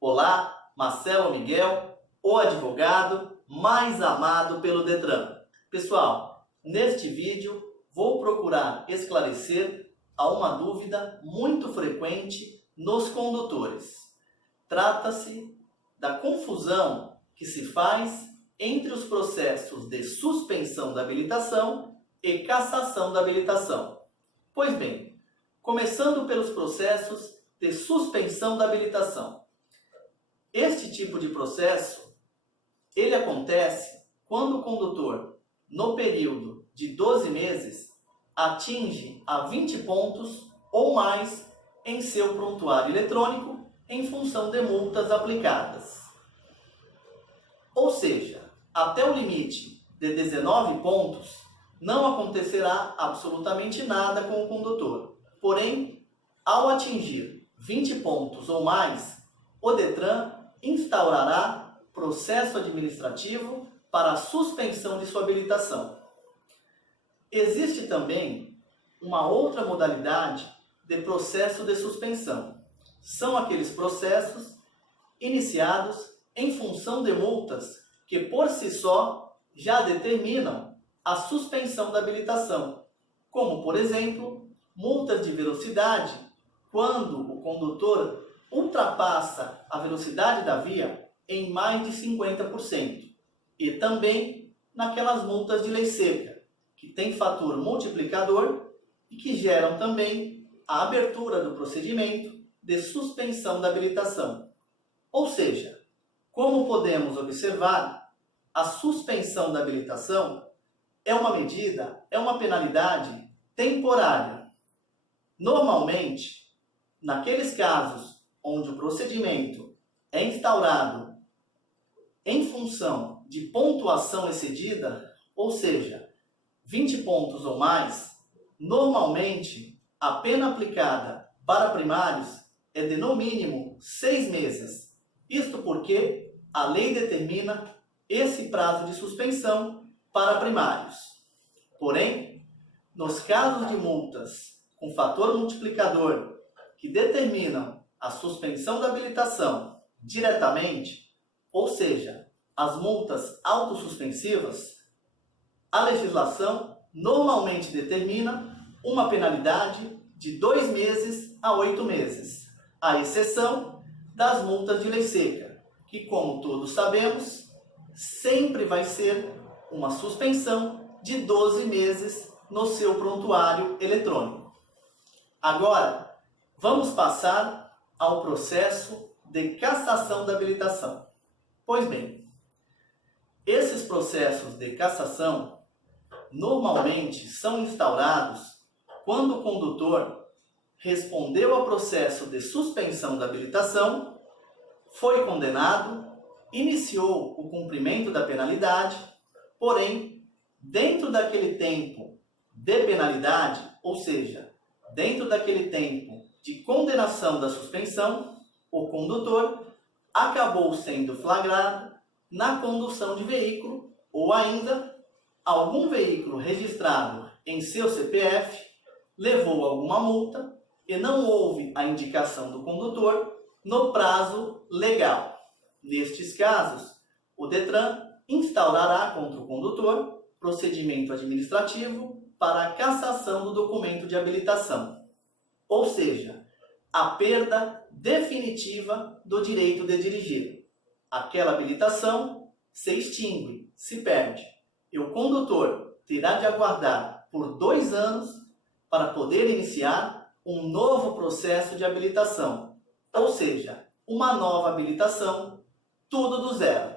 Olá, Marcelo Miguel, o advogado mais amado pelo Detran. Pessoal, neste vídeo vou procurar esclarecer a uma dúvida muito frequente nos condutores. Trata-se da confusão que se faz entre os processos de suspensão da habilitação e cassação da habilitação. Pois bem, começando pelos processos de suspensão da habilitação. Este tipo de processo, ele acontece quando o condutor, no período de 12 meses, atinge a 20 pontos ou mais em seu prontuário eletrônico em função de multas aplicadas. Ou seja, até o limite de 19 pontos, não acontecerá absolutamente nada com o condutor. Porém, ao atingir 20 pontos ou mais, o Detran instaurará processo administrativo para a suspensão de sua habilitação. Existe também uma outra modalidade de processo de suspensão. São aqueles processos iniciados em função de multas que por si só já determinam a suspensão da habilitação, como por exemplo, multas de velocidade, quando o condutor ultrapassa a velocidade da via em mais de 50%. E também naquelas multas de lei seca, que tem fator multiplicador e que geram também a abertura do procedimento de suspensão da habilitação. Ou seja, como podemos observar, a suspensão da habilitação é uma medida, é uma penalidade temporária. Normalmente, naqueles casos onde o procedimento é instaurado em função de pontuação excedida, ou seja, 20 pontos ou mais, normalmente a pena aplicada para primários é de no mínimo 6 meses. Isto porque a lei determina esse prazo de suspensão para primários. Porém, nos casos de multas com fator multiplicador que determinam a suspensão da habilitação diretamente, ou seja, as multas autossuspensivas, a legislação normalmente determina uma penalidade de 2 meses a 8 meses, à exceção das multas de lei seca, que, como todos sabemos, sempre vai ser uma suspensão de 12 meses no seu prontuário eletrônico. Agora, vamos passar ao processo de cassação da habilitação. Pois bem, esses processos de cassação normalmente são instaurados quando o condutor respondeu ao processo de suspensão da habilitação, foi condenado, iniciou o cumprimento da penalidade, porém, dentro daquele tempo de penalidade, ou seja, dentro daquele tempo de condenação da suspensão, o condutor acabou sendo flagrado na condução de veículo ou ainda algum veículo registrado em seu CPF levou alguma multa e não houve a indicação do condutor no prazo legal. Nestes casos, o Detran instaurará contra o condutor procedimento administrativo para a cassação do documento de habilitação, ou seja, a perda definitiva do direito de dirigir. Aquela habilitação se extingue, se perde, e o condutor terá de aguardar por 2 anos para poder iniciar um novo processo de habilitação, ou seja, uma nova habilitação, tudo do zero.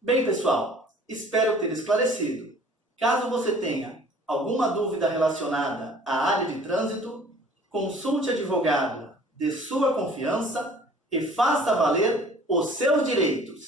Bem, pessoal, espero ter esclarecido. Caso você tenha alguma dúvida relacionada à área de trânsito, consulte advogado de sua confiança e faça valer os seus direitos.